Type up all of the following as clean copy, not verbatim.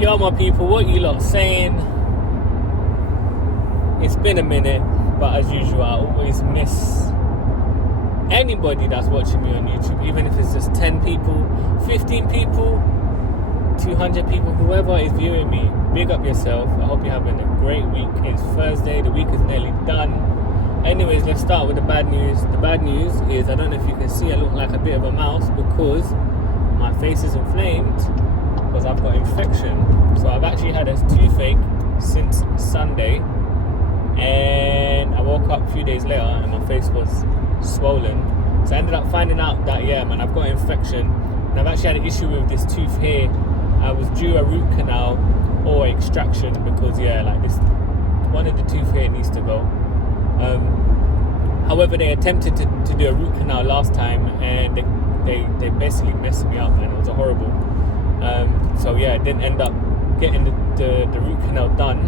Yo, my people, what you lot saying? It's been a minute, but as usual, I always miss anybody that's watching me on YouTube, even if it's just 10 people, 15 people, 200 people, whoever is viewing me. Big up yourself. I hope you're having a great week. It's Thursday, the week is nearly done. Anyways, let's start with the bad news. The bad news is, I don't know if you can see, I look like a bit of a mouse because my face is inflamed because I've got infection. So I've actually had a toothache since Sunday, and I woke up a few days later and my face was swollen. So I ended up finding out that, yeah, man, I've got an infection. And I've actually had an issue with this tooth here. I was due a root canal or extraction because, yeah, like this, one of the tooth here needs to go. However, they attempted to do a root canal last time, and they basically messed me up, and it was horrible. So yeah, I didn't end up getting the root canal done.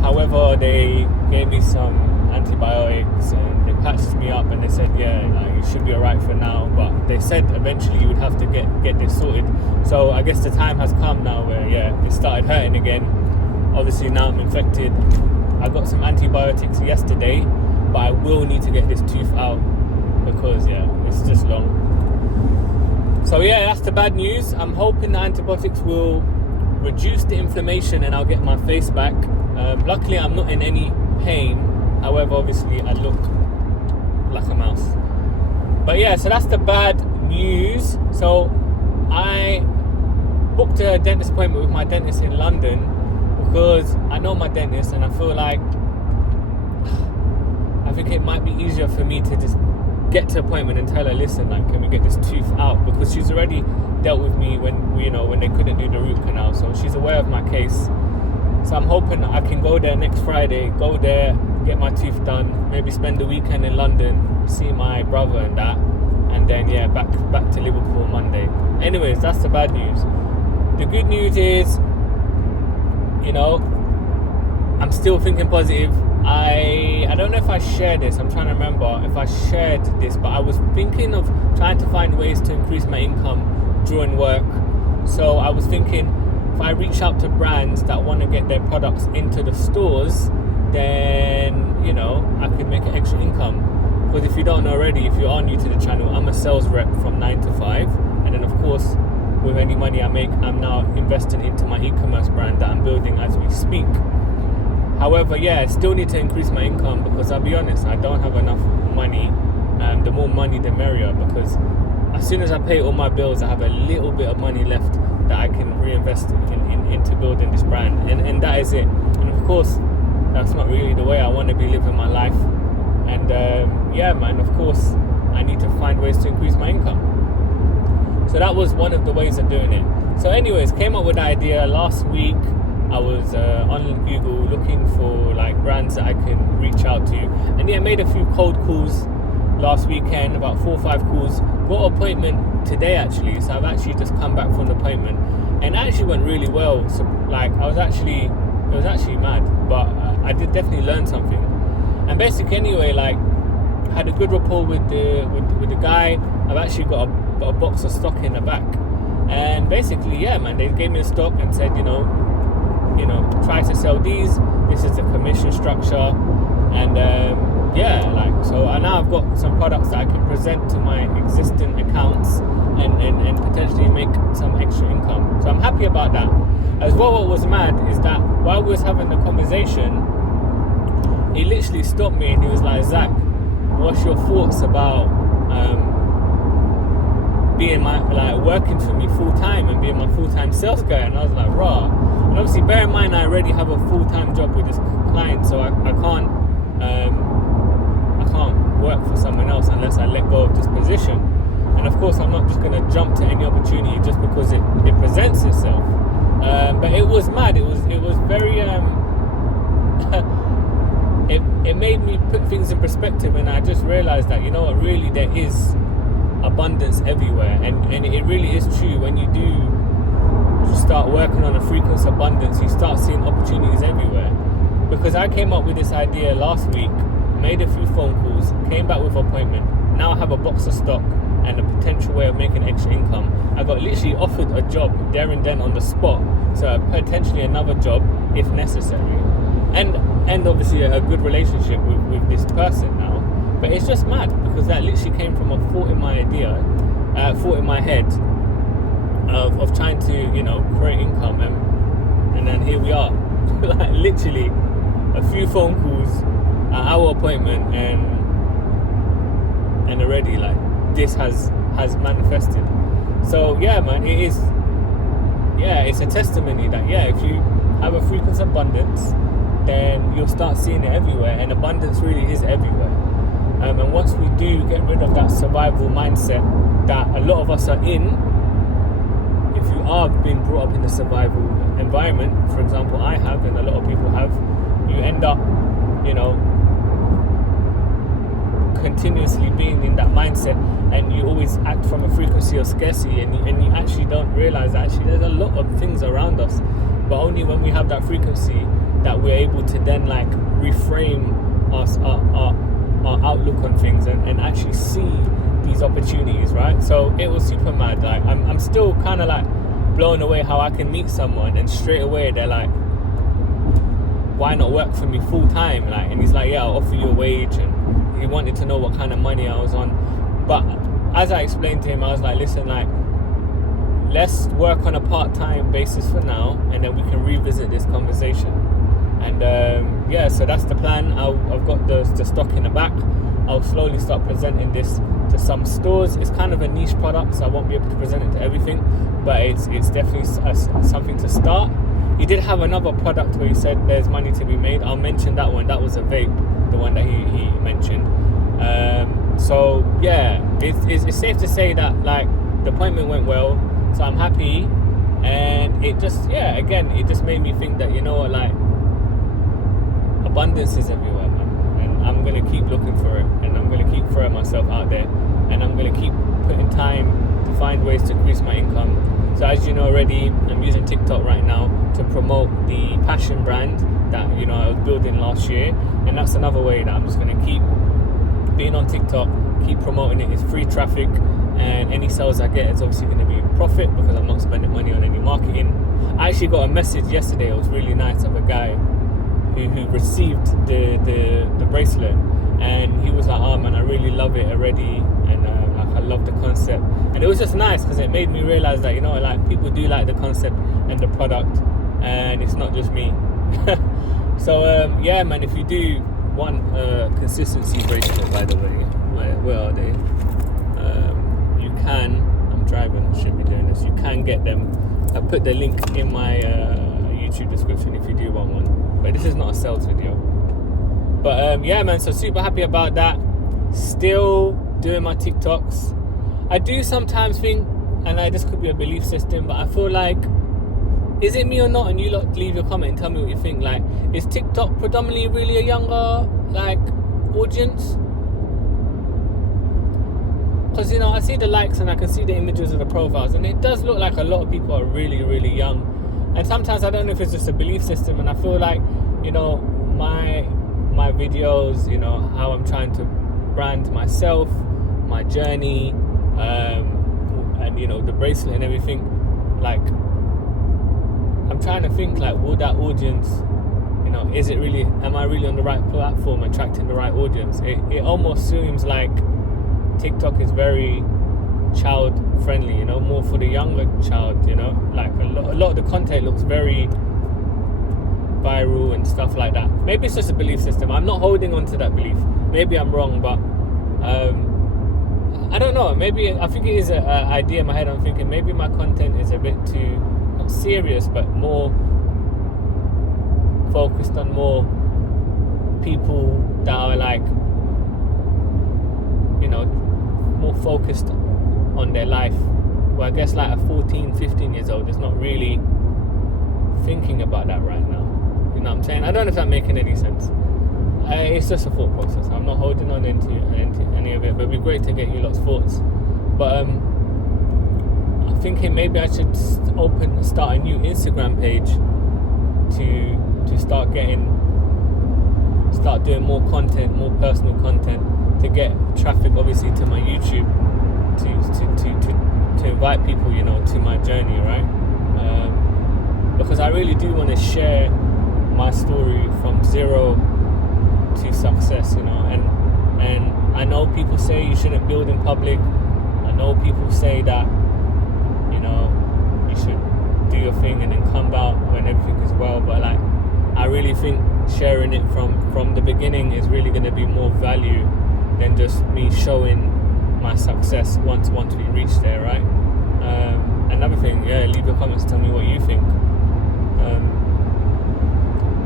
However, they gave me some antibiotics and they patched me up, and they said, yeah, like, you should be alright for now. But they said eventually you would have to get this sorted. So I guess the time has come now where, yeah, it started hurting again. Obviously now I'm infected. I got some antibiotics yesterday, but I will need to get this tooth out because, yeah, it's just long. So yeah, that's the bad news. I'm hoping the antibiotics will reduce the inflammation and I'll get my face back. Luckily, I'm not in any pain. However, obviously, I look like a mouse. But yeah, so that's the bad news. So I booked a dentist appointment with my dentist in London because I know my dentist, and I feel like I think it might be easier for me to just get to an appointment and tell her, listen, like, can we get this tooth out? Because she's already dealt with me when they couldn't do the root canal, so she's aware of my case. So I'm hoping I can go there next Friday, go there, get my tooth done, maybe spend the weekend in London, see my brother and that, and then, yeah, back to Liverpool Monday. Anyways, that's the bad news. The good news is, you know, I'm still thinking positive. I don't know if I shared this. I'm trying to remember if I shared this, but I was thinking of trying to find ways to increase my income during work. So I was thinking, if I reach out to brands that want to get their products into the stores, then, you know, I could make an extra income. Because if you don't know already, if you are new to the channel, I'm a sales rep from 9 to 5. And then, of course, with any money I make, I'm now investing into my e-commerce brand that I'm building as we speak. However, yeah, I still need to increase my income because I'll be honest, I don't have enough money. The more money, the merrier, because as soon as I pay all my bills, I have a little bit of money left that I can reinvest into building this brand. And that is it. And of course, that's not really the way I want to be living my life. And yeah, man, of course, I need to find ways to increase my income. So that was one of the ways of doing it. So anyways, came up with the idea last week. I was on Google looking for like brands that I can reach out to, and yeah, made a few cold calls last weekend, about 4 or 5 calls. Got an appointment today actually, so I've actually just come back from the appointment, and it actually went really well. So like, it was actually mad, but I did definitely learn something. And basically, anyway, like, had a good rapport with the guy. I've actually got a box of stock in the back, and basically, yeah, man, they gave me a stock and said, you know, try to sell these. This is the commission structure, and yeah, like, so I now I've got some products that I can present to my existing accounts and potentially make some extra income. So I'm happy about that. As well, what was mad is that while we was having the conversation, he literally stopped me and he was like, Zach, what's your thoughts about being working for me full time and being my full time sales guy? And I was like, raw. And obviously, bear in mind, I already have a full time job with this client, so I can't work for someone else unless I let go of this position. And of course, I'm not just going to jump to any opportunity just because it presents itself. But it was mad. It was very. It made me put things in perspective, and I just realized that, you know what, really there is abundance everywhere, and it really is true. When you do start working on a frequency abundance, you start seeing opportunities everywhere. Because I came up with this idea last week, made a few phone calls, came back with an appointment. Now I have a box of stock, and a potential way of making extra income, I got literally offered a job there and then on the spot, so potentially another job if necessary, and obviously a good relationship with this person now. But it's just mad because that literally came from a thought in my head of trying to, you know, create income, and then here we are. Like literally a few phone calls, an hour appointment, and already like this has manifested. So yeah, man, it's a testimony that if you have a frequent abundance, then you'll start seeing it everywhere, and abundance really is everywhere. And once we do get rid of that survival mindset that a lot of us are in, if you are being brought up in a survival environment, for example, I have, and a lot of people have, you end up, you know, continuously being in that mindset, and you always act from a frequency of scarcity, and you actually don't realize that actually there's a lot of things around us, but only when we have that frequency that we're able to then like reframe our outlook on things and actually see these opportunities, right? So it was super mad. Like I'm still kind of like blown away how I can meet someone and straight away they're like, why not work for me full time? Like, and he's like, yeah, I'll offer you a wage, and he wanted to know what kind of money I was on. But as I explained to him, I was like, listen, like, let's work on a part-time basis for now, and then we can revisit this conversation. And so that's the plan. I've got the stock in the back. I'll slowly start presenting this to some stores. It's kind of a niche product, so I won't be able to present it to everything, but it's definitely something to start. He did have another product where he said there's money to be made. I'll mention that one. That was a vape, the one that he mentioned. So yeah, it's safe to say that like the appointment went well, so I'm happy. And it just it just made me think that, you know what, like, abundance is everywhere, man. And I'm gonna keep looking for it, and I'm gonna keep throwing myself out there, and I'm gonna keep putting time to find ways to increase my income. So as you know already, I'm using TikTok right now to promote the passion brand that, you know, I was building last year, and that's another way that I'm just gonna keep being on TikTok, keep promoting it. It's free traffic, and any sales I get is obviously going to be a profit because I'm not spending money on any marketing. I actually got a message yesterday, it was really nice, of a guy who received the bracelet, and he was like, oh man, I really love it already, and like I love the concept. And it was just nice because it made me realize that, you know, like, people do like the concept and the product, and it's not just me. So yeah, man, if you do want consistency bracelet, by the way, where are they? You can, I'm driving, I shouldn't be doing this, you can get them. I put the link in my YouTube description if you do want one, but this is not a sales video. But yeah, man, so super happy about that. Still doing my TikToks. I do sometimes think, and like, this could be a belief system, but I feel like, is it me or not? And you lot leave your comment and tell me what you think. Like, is TikTok predominantly really a younger, like, audience? Because, you know, I see the likes and I can see the images of the profiles, and it does look like a lot of people are really, really young. And sometimes I don't know if it's just a belief system, and I feel like, you know, my videos, you know, how I'm trying to brand myself, my journey, and, you know, the bracelet and everything, like, I'm trying to think, like, will that audience, you know, am I really on the right platform, attracting the right audience? It almost seems like TikTok is very child friendly, you know, more for the younger child, you know, like a lot of the content looks very viral and stuff like that. Maybe it's just a belief system. I'm not holding on to that belief. Maybe I'm wrong, but I don't know. Maybe I think it is an idea in my head. I'm thinking maybe my content is a bit too, not serious, but more focused on more people that are like, you know, more focused on their life. Well, I guess like a 14, 15 years old is not really thinking about that right now. You know what I'm saying? I don't know if that's making any sense. It's just a thought process. I'm not holding on into any of it, but it'd be great to get you lot's thoughts. But I'm thinking maybe I should start a new Instagram page to start doing more content, more personal content, to get traffic obviously to my YouTube, to invite people, you know, to my journey, right? Because I really do want to share my story from zero to success, you know. And I know people say you shouldn't build in public. I know people say that, you know, you should do your thing and then come out when everything is well. But like, I really think sharing it from the beginning is really going to be more value than just me showing my success once we reach there, right? Another thing, yeah, leave your comments, tell me what you think.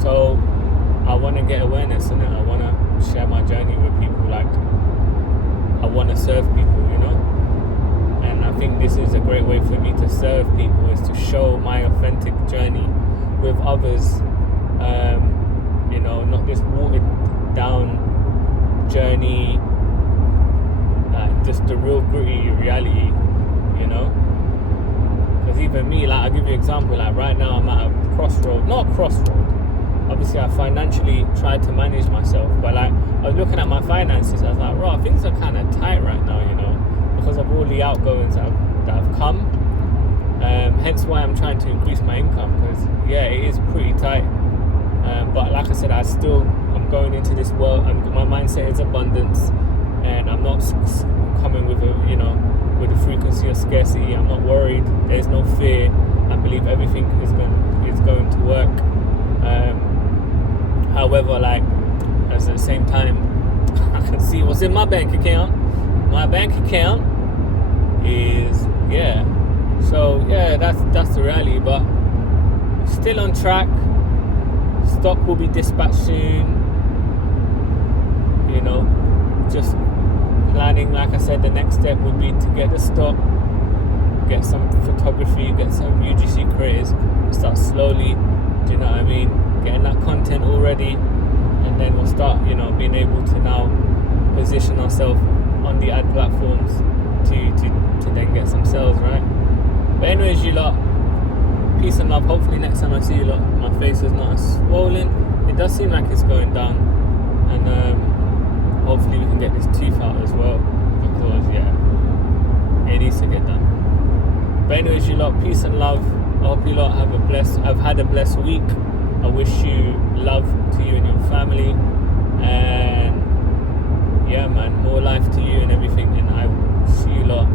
So I want to get awareness in it. I want to share my journey with people. Like, I want to serve people, you know. And I think this is a great way for me to serve people, is to show my authentic journey with others. You know, not this watered down journey, like just the real gritty reality, you know. Because even me, like, I'll give you an example. Like, right now I'm at a crossroad. Not a crossroad. Obviously, I financially tried to manage myself, but like, I was looking at my finances. I was like, "Raw, things are kind of tight right now," you know, because of all the outgoings that have come. Hence why I'm trying to increase my income, because yeah, it is pretty tight. But like I said, I'm going into this world, and my mindset is abundance, and I'm not coming with with a frequency of scarcity. I'm not worried. There's no fear. I believe everything is going to work. However, like, at the same time, I can see what's in my bank account. My bank account is, yeah. So yeah, that's the reality. But still on track. Stock will be dispatched soon. You know, just planning. Like I said, the next step would be to get the stock, get some photography, get some UGC creators, start slowly. Do you know what I mean? Getting that content already, and then we'll start, you know, being able to now position ourselves on the ad platforms to then get some sales, right? But anyways, you lot, peace and love. Hopefully next time I see you lot, my face is not as swollen. It does seem like it's going down, and hopefully we can get this tooth out as well, because yeah, it needs to get done. But anyways, you lot, peace and love. I hope you lot have had a blessed week. I wish you love to you and your family, and yeah, man, more life to you and everything. And I will see you lot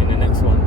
in the next one.